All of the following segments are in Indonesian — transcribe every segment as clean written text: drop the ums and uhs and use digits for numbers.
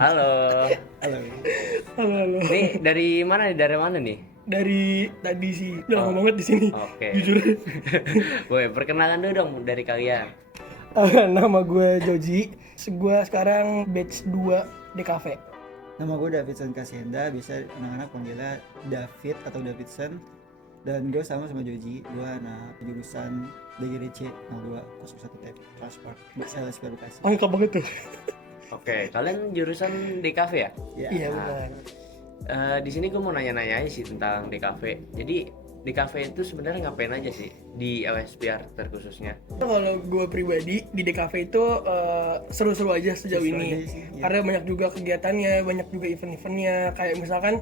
Halo. Halo. Halo, halo. Nih dari mana nih? Dari mana nih? Dari tadi sih, udah lama Oh, banget di sini. Oke. Jujur. Woi, perkenalan dulu dong dari kalian. Nama gue Joji. Gue sekarang batch 2 di cafe. Nama gue Davidson Kasenda, bisa anak-anak panggilnya David atau Davidson. Dan gue sama Joji, gue anak jurusan DGDC 02 01 TEP Transport Sales Edukasi. Lengkap banget tuh. Oke, kalian jurusan DKV ya? Ya, Iya Nah, benar. Di sini gue mau nanya-nanya aja sih tentang DKV. Jadi DKV itu sebenarnya ngapain aja sih di LSPR terkhususnya? Kalau gue pribadi di DKV itu seru-seru aja sejauh Seru ini. aja sih, iya. Karena banyak juga kegiatannya, banyak juga event-eventnya. Kayak misalkan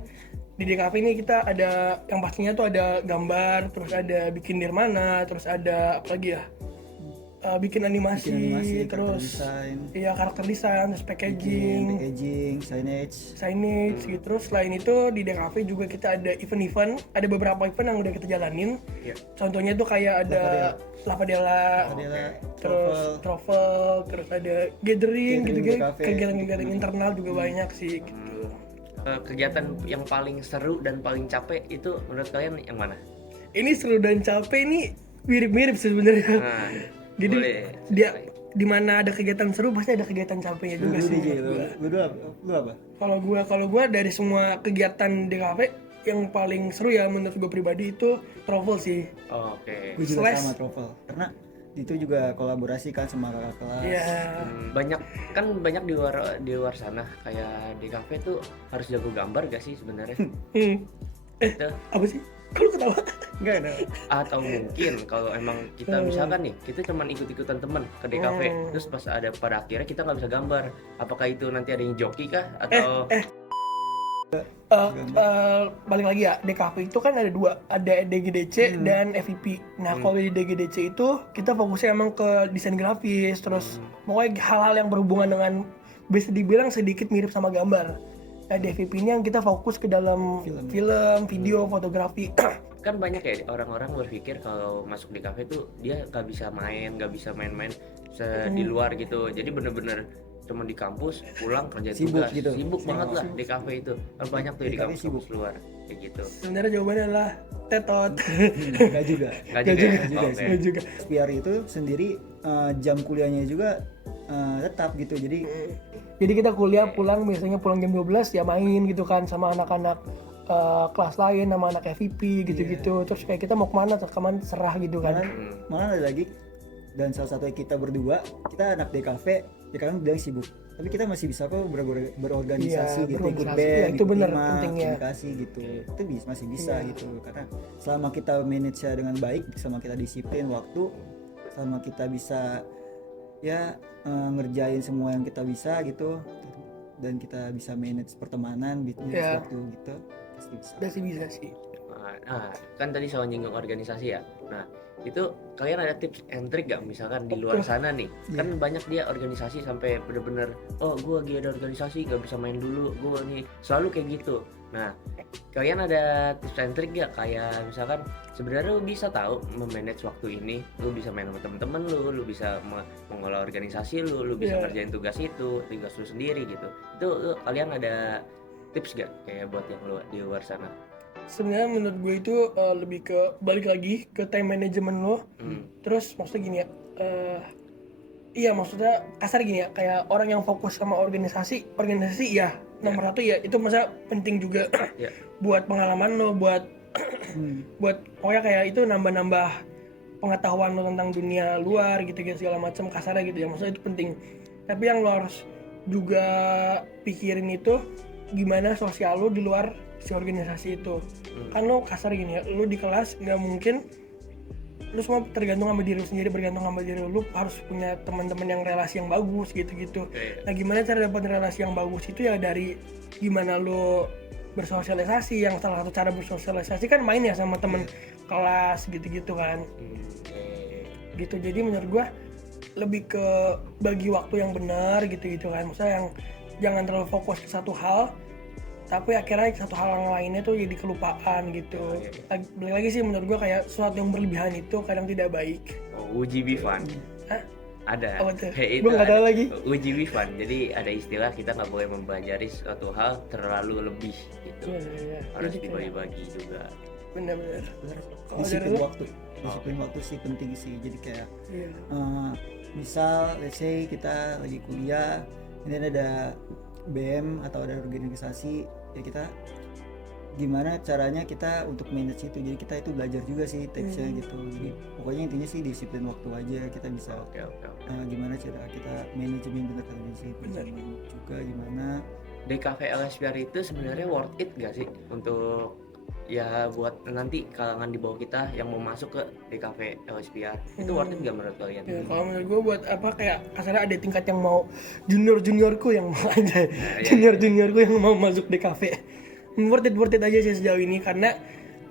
di DKV ini kita ada yang pastinya tuh ada gambar, terus ada bikin nirmana, terus ada apa lagi ya? Bikin animasi, karakter terus desain, iya karakter desain, terus packaging, signage. signage gitu. Terus selain itu di DKV juga kita ada event-event, ada beberapa event yang udah kita jalanin. Iya. Contohnya tuh kayak ada Lavadela, Adalah terus travel, terus ada gathering Gathering gitu-gitu, DKV. kegiatan-kegiatan internal juga banyak sih gitu. Kegiatan yang paling seru dan paling capek itu menurut kalian yang mana? Ini seru dan capek ini mirip-mirip sih sebenarnya. Nah, Jadi boleh dia ceritain. di mana ada kegiatan seru pasti ada kegiatan capeknya juga sih. Lu apa? Kalau gua dari semua kegiatan di kafe yang paling seru ya menurut gue pribadi itu travel sih. Oh, oke. Gue juga Slash. sama travel, karena itu juga kolaborasi kan sama kakak kelas. Iya. Banyak kan banyak di luar sana kayak di kafe tuh harus jago gambar gak sih sebenarnya? Itu Apa sih? Kalau ketawa? Enggak ada. atau mungkin kalau emang kita misalkan nih kita cuman ikut-ikutan temen ke DKV terus pas ada pada akhirnya kita nggak bisa gambar, apakah itu nanti ada yang joki kah atau Balik lagi ya, DKV itu kan ada dua, ada DGDC dan FIP. Nah kalau di DGDC itu kita fokusnya emang ke desain grafis, terus pokoknya hal-hal yang berhubungan dengan bisa dibilang sedikit mirip sama gambar. Nah di FIP ini yang kita fokus ke dalam film, video, fotografi. kan banyak ya orang-orang berpikir kalau masuk di kafe tuh dia nggak bisa main-main di luar gitu, jadi bener-bener cuma di kampus pulang kerja Sibuk tugas gitu. sibuk banget lah di kafe itu kan banyak tuh di Di kafe kampus luar kayak gitu. Sebenarnya jawabannya adalah tetot. Enggak juga. Nggak Gak juga, ya? Oke. gak juga. SPR itu sendiri jam kuliahnya juga tetap gitu. Jadi kita kuliah pulang biasanya pulang jam 12 ya main gitu kan sama anak-anak kelas lain, sama anak FVP gitu-gitu. Terus kayak kita mau kemana serah gitu kan. Malah ada lagi, dan salah satu kita berdua, kita anak DKV, ya kan bilang sibuk, tapi kita masih bisa kok berorganisasi Iya, gitu, ikut berorganisasi. band, Ya, itu ikut bener hima, pentingnya. komunikasi gitu, itu masih bisa gitu, karena selama kita manage dengan baik, selama kita disiplin waktu, selama kita bisa ya ngerjain semua yang kita bisa gitu, dan kita bisa manage pertemanan, manage Iya. waktu gitu, pasti bisa. Masih bisa sih. Nah, kan tadi soal nyinggung organisasi ya. Nah, itu kalian ada tips and trick gak misalkan di luar sana nih? Kan banyak dia organisasi sampai bener-bener, oh gue lagi ada organisasi gak bisa main dulu, gue nih selalu kayak gitu. Nah, kalian ada tips and trick gak? Kayak misalkan sebenarnya lu bisa tahu memanage waktu ini, lu bisa main sama temen-temen lu bisa mengelola organisasi lu bisa ngerjain tugas tugas lu sendiri gitu. Itu kalian ada tips gak kayak buat yang di luar sana? Sebenarnya menurut gue itu lebih ke balik lagi ke time management lo. Terus maksudnya gini ya, iya maksudnya kasar gini ya, kayak orang yang fokus sama organisasi ya nomor satu ya, itu masa penting juga Ya. buat pengalaman lo, buat pokoknya kayak itu nambah-nambah pengetahuan lo tentang dunia luar gitu segala macam kasarnya gitu ya, maksudnya itu penting. Tapi yang lo harus juga pikirin itu gimana sosial lo di luar si organisasi itu. Kan lo kasar gini ya, lo di kelas nggak mungkin lo semua tergantung sama diri lo sendiri, bergantung sama diri lo harus punya teman-teman yang relasi yang bagus gitu. Nah gimana cara dapat relasi yang bagus itu ya dari gimana lo bersosialisasi. Yang salah satu cara bersosialisasi kan main ya sama temen kelas gitu kan. Gitu, jadi menurut gua lebih ke bagi waktu yang benar gitu kan, maksudnya yang jangan terlalu fokus ke satu hal tapi akhirnya satu hal yang lainnya tuh jadi kelupaan gitu. Balik lagi sih menurut gua kayak sesuatu yang berlebihan itu kadang tidak baik. Oh, uji Bifan. Hah? Ada. Apa tuh? Kayak Gua nggak tahu lagi. Uji Wifan. Jadi ada istilah kita nggak boleh mempelajari suatu hal terlalu lebih gitu. Iya. Harus Jadi kayak dibagi-bagi juga. benar-benar. Kalau dari Disiplin lu? waktu, disiplin waktu sih penting sih. Jadi kayak Iya. misal let's say kita lagi kuliah, ini ada BM atau ada organisasi, ya kita gimana caranya kita untuk manage itu. Jadi kita itu belajar juga sih tipsnya gitu. Jadi pokoknya intinya sih disiplin waktu aja, kita bisa Oke. gimana cara kita manajemen bener kan disiplin Bener. juga gimana. DKV LSPR itu sebenarnya worth it gak sih untuk ya buat nanti kalangan di bawah kita yang mau masuk ke DKV LSPR itu worth it gak menurut kalian? Ya, kalau menurut gue buat apa kayak kasarnya ada tingkat yang mau juniorku yang mau aja juniorku yang mau masuk DKV worth it aja sih sejauh ini karena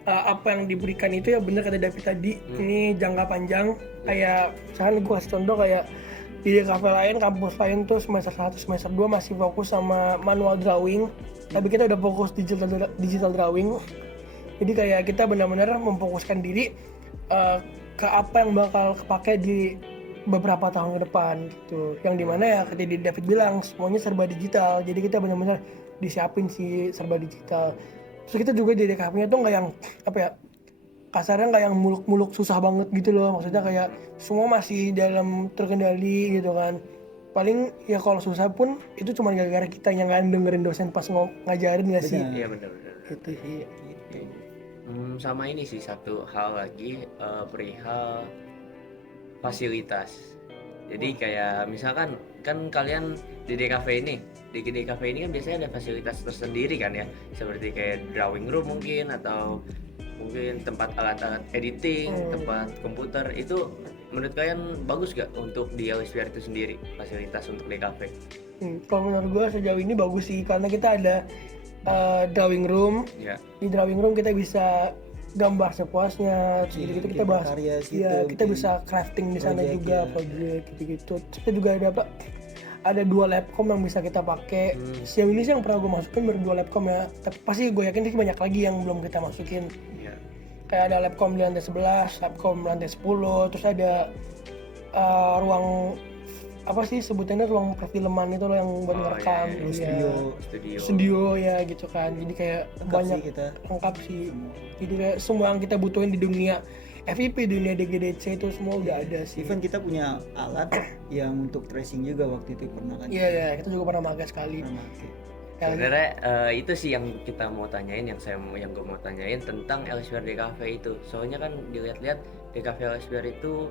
apa yang diberikan itu ya bener kata David tadi ini jangka panjang kayak misalnya gue kasih contoh kayak di DKV lain kampus lain tuh semester 1 semester 2 masih fokus sama manual drawing tapi kita udah fokus digital drawing jadi kayak kita benar-benar memfokuskan diri ke apa yang bakal kepake di beberapa tahun ke depan gitu yang dimana ya ketika David bilang semuanya serba digital jadi kita benar-benar disiapin sih serba digital terus kita juga di DKV-nya tuh nggak yang apa ya kasarnya nggak yang muluk-muluk susah banget gitu loh maksudnya kayak semua masih dalam terkendali gitu kan paling ya kalau susah pun itu cuma gara-gara kita yang nggak dengerin dosen pas ngajarin ya sih Iya benar. gitu sih Gitu. Sama ini sih satu hal lagi perihal fasilitas. Jadi kayak misalkan kan kalian di DKV ini kan biasanya ada fasilitas tersendiri kan ya, seperti kayak drawing room mungkin atau mungkin tempat alat-alat editing, tempat komputer itu menurut kalian bagus gak untuk di LSPR itu sendiri fasilitas untuk DKV? Kalau menurut gue sejauh ini bagus sih karena kita ada drawing room. Ya. Di drawing room kita bisa gambar sepuasnya, terus gitu-gitu kita bikin bahas. karya situ, Iya, kita bikin bisa crafting di sana project, juga, ya. project gitu-gitu. Terus kita juga ada apa? Ada 2 labcom yang bisa kita pakai. Sejauh ini sih yang pernah gue masukin baru 2 labcom ya. Tapi pasti gue yakin sih banyak lagi yang belum kita masukin. Ya. Kayak ada labcom di lantai 11, labcom lantai 10, terus ada ruang apa sih sebutannya ruang perfilman itu loh yang buat ngerekam iya. Iya. Studio ya gitu kan jadi kayak Lengkap banyak sih kita. lengkap sih jadi kayak semua yang kita butuhin di dunia FIP dunia DGDC itu semua udah ada sih Even kita punya alat yang untuk tracing juga waktu itu pernah kan. iya kita juga pernah pakai sekali Pernah pakai. Sebenarnya itu sih yang kita mau tanyain, yang gue mau tanyain tentang LSPR DKV itu. Soalnya kan dilihat-lihat DKV LSPR itu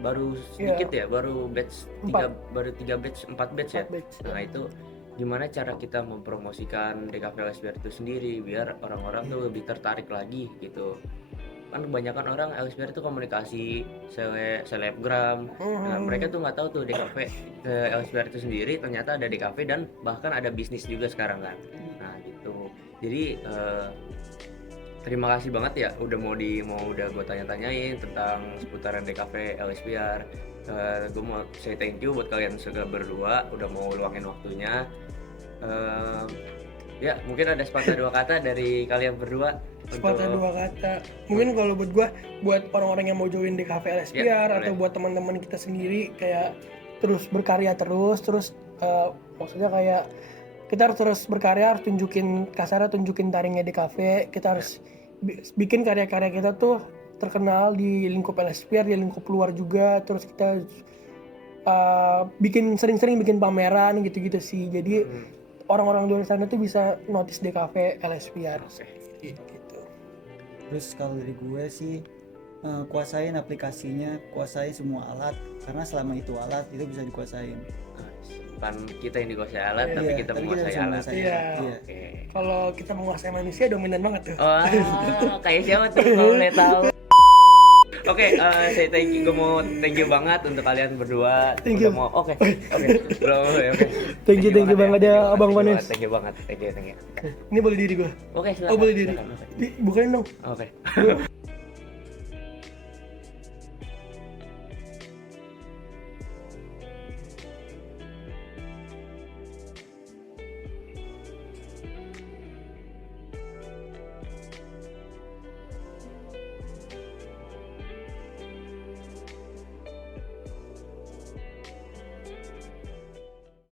baru sedikit ya, baru batch 3 batch 4 batch ya. 4 batch. Nah itu gimana cara kita mempromosikan DKV LSPR itu sendiri biar orang-orang tuh lebih tertarik lagi gitu. Kan kebanyakan orang LSPR itu komunikasi selebgram. Nah, mereka tuh nggak tahu tuh DKV LSPR itu sendiri ternyata ada DKV dan bahkan ada bisnis juga sekarang kan. Nah gitu. Jadi terima kasih banget ya udah gue tanya-tanyain tentang seputaran DKV LSPR. Gue mau say thank you buat kalian segala berdua udah mau luangin waktunya. Ya mungkin ada sepatah 2 kata dari kalian berdua. sepatah 2 kata mungkin kalau buat gua buat orang-orang yang mau join DKV LSPR Ya, atau buat teman-teman kita sendiri kayak terus berkarya terus maksudnya kayak kita harus terus berkarya harus tunjukin taringnya DKV kita harus bikin karya-karya kita tuh terkenal di lingkup LSPR di lingkup luar juga terus kita sering-sering bikin pameran gitu-gitu sih jadi orang-orang luar sana tuh bisa notice DKV LSPR gitu. Terus kalau dari gue sih kuasain aplikasinya, kuasain semua alat karena selama itu alat itu bisa dikuasain. Bukan kita yang dikuasai alat tapi Iya, kita tapi menguasai bisa alat. menguasai Iya. alat. Iya. Oke. Kalau kita menguasai manusia dominan banget tuh. Kayak siapa tuh kalau boleh tahu? Oke, saya gue mau thank you banget untuk kalian berdua. Thank you. Oke. Oke. Thank you banget ya, Abang Vanes. Thank you banget. Thank you. Ini boleh diri gua. Oke, silakan. Oh boleh diri. Silakan. Bukain dong. Oke.